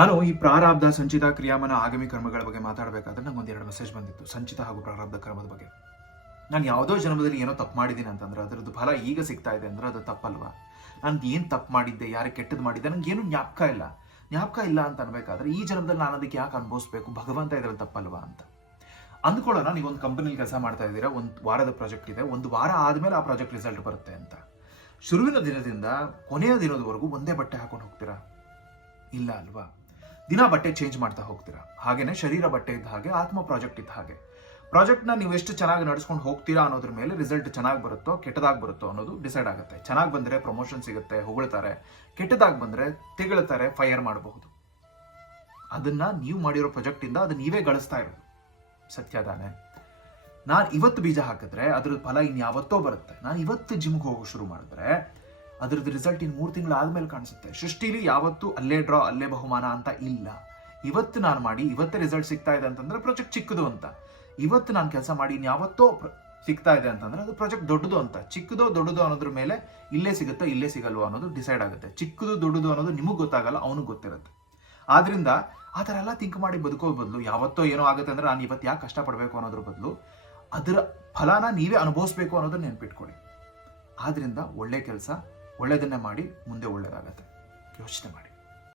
ನಾನು ಈ ಪ್ರಾರಬ್ಧ ಸಂಚಿತ ಕ್ರಿಯಾಮನ ಆಗಮಿ ಕರ್ಮಗಳ ಬಗ್ಗೆ ಮಾತಾಡಬೇಕಾದ್ರೆ ನಂಗೆ ಒಂದೆರಡು ಮೆಸೇಜ್ ಬಂದಿತ್ತು. ಸಂಚಿತ ಹಾಗೂ ಪ್ರಾರಬ್ಧ ಕರ್ಮದ ಬಗ್ಗೆ. ನಾನು ಯಾವುದೋ ಜನ್ಮದಲ್ಲಿ ಏನೋ ತಪ್ಪು ಮಾಡಿದ್ದೀನಿ ಅಂತಂದ್ರೆ ಅದರದ್ದು ಫಲ ಈಗ ಸಿಗ್ತಾ ಇದೆ ಅಂದ್ರೆ ಅದು ತಪ್ಪಲ್ವಾ? ನಾನು ಏನು ತಪ್ಪು ಮಾಡಿದ್ದೆ ಯಾರು ಕೆಟ್ಟದ್ದು ಮಾಡಿದ್ದೆ ನಂಗೆ ಏನು ಜ್ಞಾಪಕ ಇಲ್ಲ. ಜ್ಞಾಪಕ ಇಲ್ಲ ಅಂತ ಅನ್ಬೇಕಾದ್ರೆ ಈ ಜನ್ಮದಲ್ಲಿ ನಾನು ಅದಕ್ಕೆ ಯಾಕೆ ಅನುಭವಿಸ್ಬೇಕು? ಭಗವಂತ ಇದ್ರಲ್ಲಿ ತಪ್ಪಲ್ವಾ ಅಂತ. ಅಂದ್ಕೊಳ್ಳೋಣ ನೀವು ಒಂದು ಕಂಪನಿಲಿ ಕೆಲಸ ಮಾಡ್ತಾ ಇದ್ದೀರಾ, ಒಂದು ವಾರದ ಪ್ರಾಜೆಕ್ಟ್ ಇದೆ, ಒಂದು ವಾರ ಆದಮೇಲೆ ಆ ಪ್ರಾಜೆಕ್ಟ್ ರಿಸಲ್ಟ್ ಬರುತ್ತೆ ಅಂತ. ಶುರುವಿನ ದಿನದಿಂದ ಕೊನೆಯ ದಿನದವರೆಗೂ ಒಂದೇ ಬಟ್ಟೆ ಹಾಕೊಂಡು ಹೋಗ್ತೀರಾ? ಇಲ್ಲ ಅಲ್ವಾ? ದಿನ ಬಟ್ಟೆ ಚೇಂಜ್ ಮಾಡ್ತಾ ಹೋಗ್ತೀರಾ? ಹಾಗೇನೆ ಶರೀರ ಬಟ್ಟೆ ಇದ್ದ ಹಾಗೆ, ಆತ್ಮ ಪ್ರಾಜೆಕ್ಟ್ ಇದ್ದ ಹಾಗೆ. ಪ್ರಾಜೆಕ್ಟ್ನ ನೀವು ಎಷ್ಟು ಚೆನ್ನಾಗಿ ನಡ್ಸ್ಕೊಂಡು ಹೋಗ್ತೀರಾ ಅನ್ನೋದ್ರ ಮೇಲೆ ರಿಸಲ್ಟ್ ಚೆನ್ನಾಗಿ ಬರುತ್ತೋ, ಕೆಟ್ಟದಾಗಿ ಬರುತ್ತೋ ಅನ್ನೋದು ಡಿಸೈಡ್ ಆಗುತ್ತೆ. ಚೆನ್ನಾಗಿ ಬಂದರೆ ಪ್ರಮೋಷನ್ ಸಿಗುತ್ತೆ, ಹೊಗಳ್ತಾರೆ. ಕೆಟ್ಟದಾಗಿ ಬಂದರೆ ತೆಗಳ್ತಾರೆ ಫೈರ್ ಮಾಡಬಹುದು. ಅದನ್ನ ನೀವು ಮಾಡಿರೋ ಪ್ರಾಜೆಕ್ಟ್ ಇಂದ ಅದು ನೀವೇ ಗಳಿಸ್ತಾ ಇರೋದು. ಸತ್ಯ ನಾನು ಇವತ್ತು ಬೀಜ ಹಾಕಿದ್ರೆ ಅದ್ರ ಫಲ ಇನ್ಯಾವತ್ತೋ ಬರುತ್ತೆ. ನಾನು ಇವತ್ತು ಜಿಮ್ಗೆ ಹೋಗೋ ಶುರು ಮಾಡಿದ್ರೆ ಅದ್ರದ್ದು ರಿಸಲ್ಟ್ ಇನ್ನು ಮೂರು ತಿಂಗಳು ಆದಮೇಲೆ ಕಾಣಿಸುತ್ತೆ. ಸೃಷ್ಟಿಲಿ ಯಾವತ್ತೂ ಅಲ್ಲೇ ಡ್ರಾ ಅಲ್ಲೇ ಬಹುಮಾನ ಅಂತ ಇಲ್ಲ. ಇವತ್ತು ನಾನು ಮಾಡಿ, ಇವತ್ತೇ ರಿಸಲ್ಟ್ ಸಿಗ್ತಾ ಇದೆ ಅಂತಂದ್ರೆ ಪ್ರಾಜೆಕ್ಟ್ ಚಿಕ್ಕದು ಅಂತ. ಇವತ್ತು ನಾನು ಕೆಲಸ ಮಾಡಿ ಯಾವತ್ತೋ ಸಿಗ್ತಾ ಇದೆ ಅಂತಂದ್ರೆ ಅದು ಪ್ರಾಜೆಕ್ಟ್ ದೊಡ್ಡದು ಅಂತ. ಚಿಕ್ಕದೋ ದೊಡ್ಡದು ಅನ್ನೋದ್ರ ಮೇಲೆ ಇಲ್ಲೇ ಸಿಗುತ್ತೋ, ಇಲ್ಲೇ ಸಿಗಲ್ವೋ ಅನ್ನೋದು ಡಿಸೈಡ್ ಆಗುತ್ತೆ. ಚಿಕ್ಕದು ದೊಡ್ಡದು ಅನ್ನೋದು ನಿಮಗೆ ಗೊತ್ತಾಗಲ್ಲ, ಅವನಿಗೆ ಗೊತ್ತಿರುತ್ತೆ. ಆದ್ರಿಂದ ಆ ಥರ ಎಲ್ಲ ಥಿಂಕ್ ಮಾಡಿ ಬದುಕೋ ಬದಲು, ಯಾವತ್ತೋ ಏನೋ ಆಗುತ್ತೆ ಅಂದ್ರೆ ನಾನು ಇವತ್ತು ಯಾಕೆ ಕಷ್ಟಪಡಬೇಕು ಅನ್ನೋದ್ರ ಬದಲು ಅದರ ಫಲಾನ ನೀವೇ ಅನುಭವಿಸ್ಬೇಕು ಅನ್ನೋದನ್ನ ನೆನ್ಪಿಟ್ಕೊಳ್ಳಿ. ಆದ್ರಿಂದ ಒಳ್ಳೆ ಕೆಲಸ ಒಳ್ಳೆಯದನ್ನೇ ಮಾಡಿ ಮುಂದೆ ಒಳ್ಳೆಯದಾಗತ್ತೆ ಯೋಚನೆ ಮಾಡಿ.